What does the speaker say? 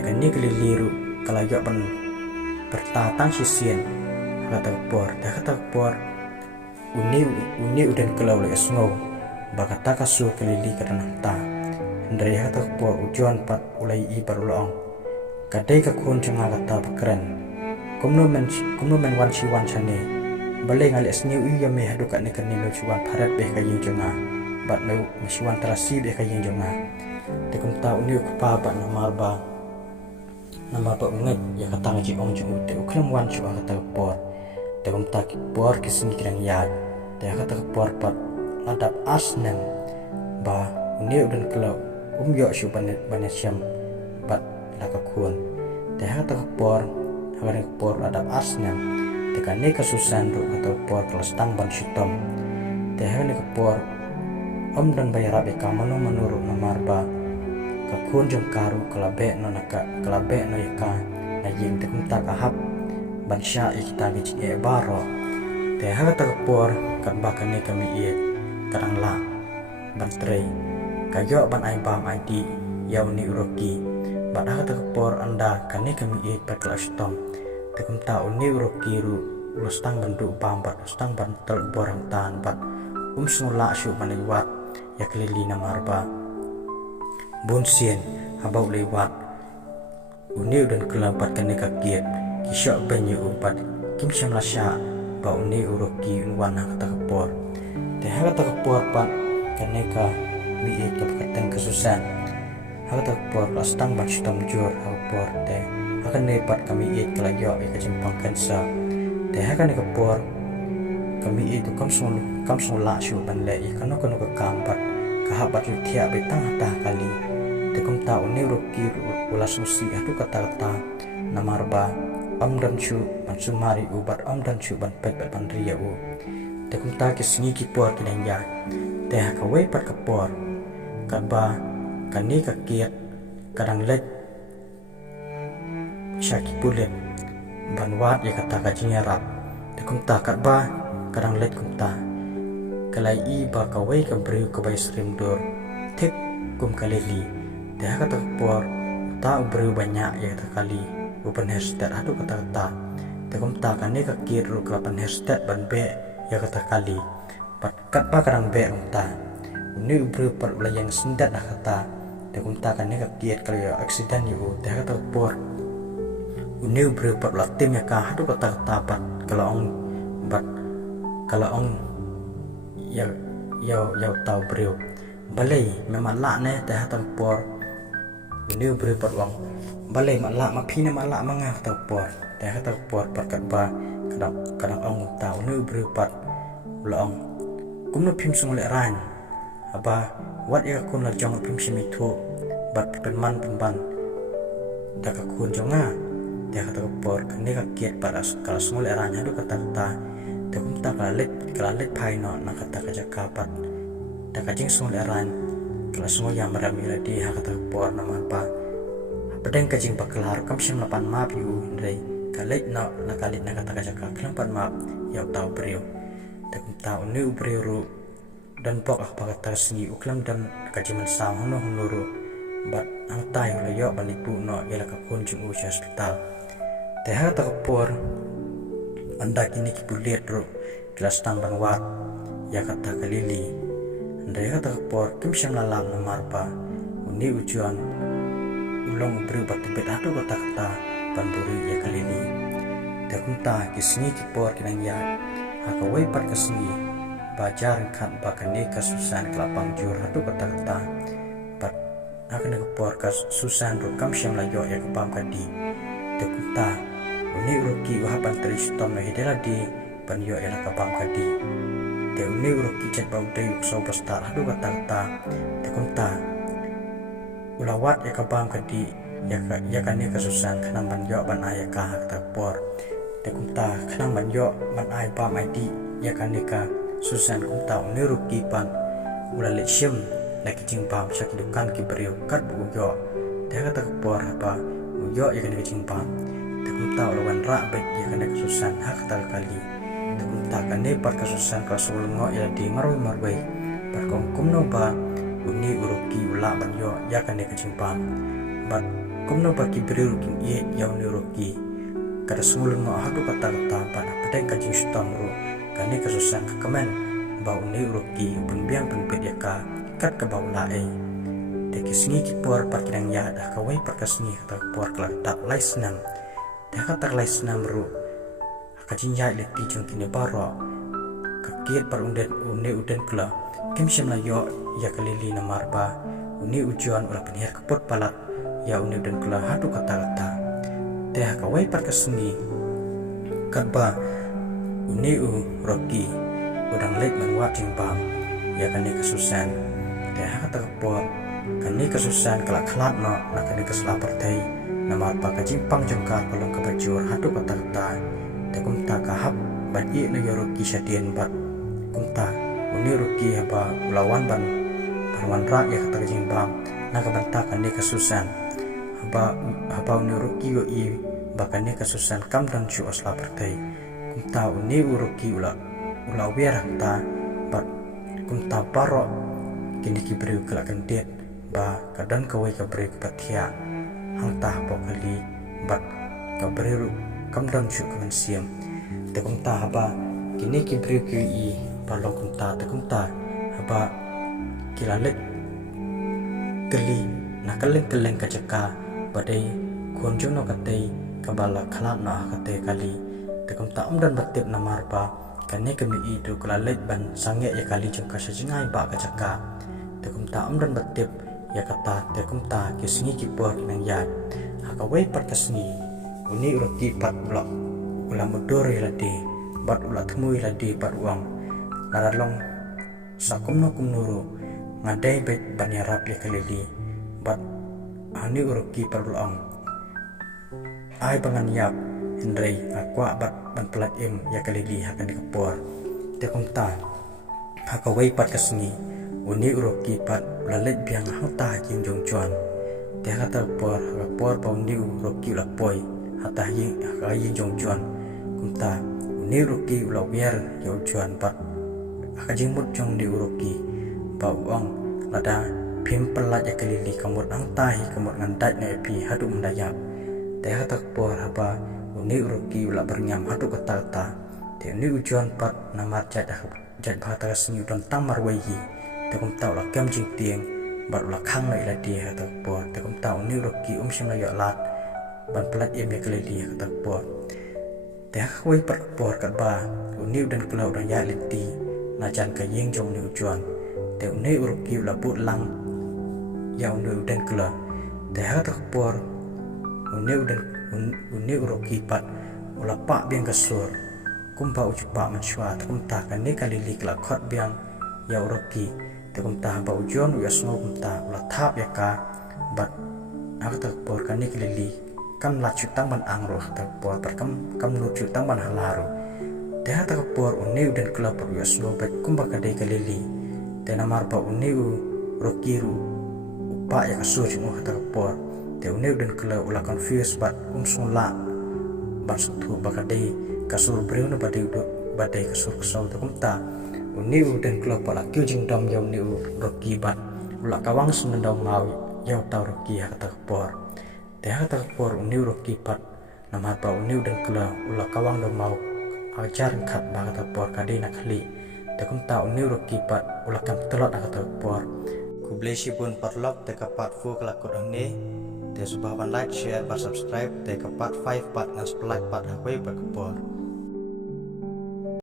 kan ni keliliru kalau yo ban bertatang sisien kata por uni udan kalau le snow bakata kasu kelili kadang ta ndre kata por ujuan pat ulai I barulong kadai ka kun changa kata bakran kumno men wan chane balai ngali sniu I yame hadu ka ne kan ni chuan pharat be ka yin changa bat me mishwan terasi be ka yin changa te kum ta uni pa ba na marba nama ba ungai ya kata ngaji ong chu te ukram wan chu kata por te kum ta ki por kisni kirang ya te kata por pat ladap asnem ba uni udan klau yo shu banet syam bat laka kun te kata por ladap asnem te kan ne kasusan ru kata por kelas tang ban shitom te ne por dan bayar be kamano menurut namarba kakun jom karu kalabe no yaka na ying te kumta kahap bansya ikita gijing baro te kata por kan bakane kami kadang la bantrei kayo ban ai bam ID yau ni uroki bat kata por anda kane kami kelas tom te kumta uni uroki ru lostang bendu bam bat lostang bantel borang tan bat sula syu maniwat ya kelili namarba bonsien habau lewat uni udan kelabat kane kakiet kisyak banyu ubat kim syamlasya ba uni uroki unwana kata kepor te kata kepor pat kane ka miit kapkateng kesusan kata kepor lastang ban sitam jur kepor te akan nepat kami it kelayo ika jimpang kansa te kane kepor kami itu kam sula syu banle ikano kono ka kampat kahabat yu tiak betang hatah kali te kum ta uni uroki ulas musi atu kata namarba dan chu ban sumari ubat dan chu ban pek ban ria u te kum ta kisngi ki por kinang ya te ka wei pat ka por ka ba kani ka kiat kadang let syaki pulet ban wat ya kata ka jinyarap te kum ta ka ba kadang let kum ta kalai I ba ka wei ka briu ka bai srim dor tek kum kaleli te kata por ta briu banyak ya kali upan hashtag adu kata te kum ta kan ne ka kiru ka pan hashtag ban be ya kata kali pat kat pa kadang be ta ni ubru par ulayang sendat kata te kum ta kan ne ka kiet kali aksiden yu te kata por uni ubru par latim ya ka adu kata pat kalau ong ya tau briu balai memang la ne te kata por uni ubru par wang balai malak mapina malak mangah tau por te kata por pakat ba kadang ong tau nu berupat ulong kumno pim sung le ran aba wat ya kun la jong pim simitu bat penman pemban da ka kun jonga te kata por kane ka kiet paras kala sung le ran hadu kata te kum ta kala let pai no na kata ka jakapat da ka jing sung le ran kala sung yang marami la di ha kata por na pa pedang kajing pakelar kam syam lapan map yu ndai kalit na kalit na kata kajaka kelampan map yau tau beriu tak tau ni beriu dan pok apa kata sengi uklam dan kajiman sam hono honoro bat ang tayo layo balipu no ila ka kunjung usia hospital teh kata por anda kini kipuliat ro kelas tambang wat ya kata kalili ndai kata por kim syam lalang namarpa uni ujuan ulong beriu bat tebet atu kata panburi ya kalili te kunta kisni ki por kinang ya haka wei pat kasni bajar kan bakane kasusan kelapang jur hatu kata pat akan ke por kasusan ru kam syam la yo ya kepam kadi te kunta uni uroki wahaban tristom na hidela di pan yo ya kapam kadi te uni uroki chat bau de so pastar hatu kata te kunta ulawat ya kapam kadi ya kan ni kasusan kanang ban yo ban ay ka kata por te kumta kanang ban yo ban ay pa mai di ya kan ni ka susan kumta uni ruki pan ulale syem laki jing pam syak dukan ki beriu kat bu yo te kata por apa yo ya kan ni jing pam te kumta ulawan ra baik ya kan ni kasusan hak kata kali te kumta kan ni par kasusan ka sulngo ya di marwai par kom no ba uni uruki ula ban yo ya kan ni jing pam bat kumno baki beriru kin ie yau ni roki kada semulun ngo hadu kata-kata pada pedeng kajing sutamru kani kasusan kemen bau ni roki penbiang penpet yaka kat ke bau lae deke singi ki puar parkinang ya dah kawai parkasni kata puar kelak tak lai senam dah kata lai senam ru kajing ya leti jong kini baro kakir par unden kela kem syam la yo ya kalili namarba uni ujuan ulah penihar kepot palat ya uni unden kela hadu kata-kata teh kawai parkasni katba uni roki udang lek menwa bang ya kani kasusan teh kata kepot kani kasusan kelak kelat no nak kani kesela partai nama apa kajimpang jengkar kolong kebajur hadu kata-kata teh kumta kahap badi na yoroki syadien bat kumta uni roki haba ulawan ban parwan rak ya kata kajimpang nak kebentak kani kasusan haba uni roki yo i bakani kasusan kam dan syu asla partai kumta uni uroki ula wer ta bat kumta baro kini kibri kelak kendet ba kadang kawai kabri kepatia hang tah pokali bat kabri kam dan syu kemensiam te kumta haba kini kibri ki balong kumta te kumta haba kilalek keli nakaleng kajaka badai kunjung no katai kabala khalat na katai kali te kumta dan batip namarba kani kami itu kilalek ban sange ya kali jengka sejingai ba kajaka te kumta dan batip ya kata te kumta kisingi kipor kinang yad hakawai parkasni uni uraki pat ula mudori ladi bat ula temui ladi bat uang naralong sakumno kumnuru ngadai bet banyarap ya kalili bat ani uraki pat ulang ai panganyap hendrai akwa bat ban pelat ya kalili hakan dikepor te kumta hakawai parkasni uni uroki pat lalet biang hata jing jong chuan te kata por pa uni uroki la poi hata jing jong chuan kumta uni uroki ula wer yo chuan pat akajing mut jong di uroki pa uang lada pim pelat ya kelili kamut angtai kamut ngandat na epi hadu mendayap te kata por haba uni uroki ula bernyam hadu kata te uni ujuan pat namar jat bahata seni don tamar wehi te kum tau la kem jing tieng bat la khang lai la dia ta por te kum tau ni roki sim la yo lat ban plat em ya kale dia ta por te khoi par por kat ba uni dan klau dan ya leti na jan ka yeng jong ni ujuan te uni roki la put lang ya uni dan klau te ha ta por uni roki pat ula pa biang kasur kumpa ujupa manswa te kum ta kan ni kalili kala khot biang ya roki te kumta ba ujon u yasno kumta ula thap ya ka bat ak tak por kani kelili kam la chutang ban angro tak por per kam lu chutang ban halaru te ha tak por uni dan kula por yasno bat kumba kade kelili te namar ba uni u rokiru upa ya kasu juno tak por te uni dan kula ula confuse bat sunla ban sutu bakade kasur breu badai kasur kesau te kumta uniu dan klop pala kyu jing dom yau niu roki bat ula kawang semendau mau yau tau roki hak tak por te hak tak por uniu roki pat nama pa uniu dan kla ula kawang dom mau ajar khat ba tak por kade nak khli te kum ta uniu roki pat ula kam telot hak tak por ku blesi pun parlok te kapat fu kala ko ne te subah ban like share par subscribe te kapat 5 pat nas like pat hakwe ba por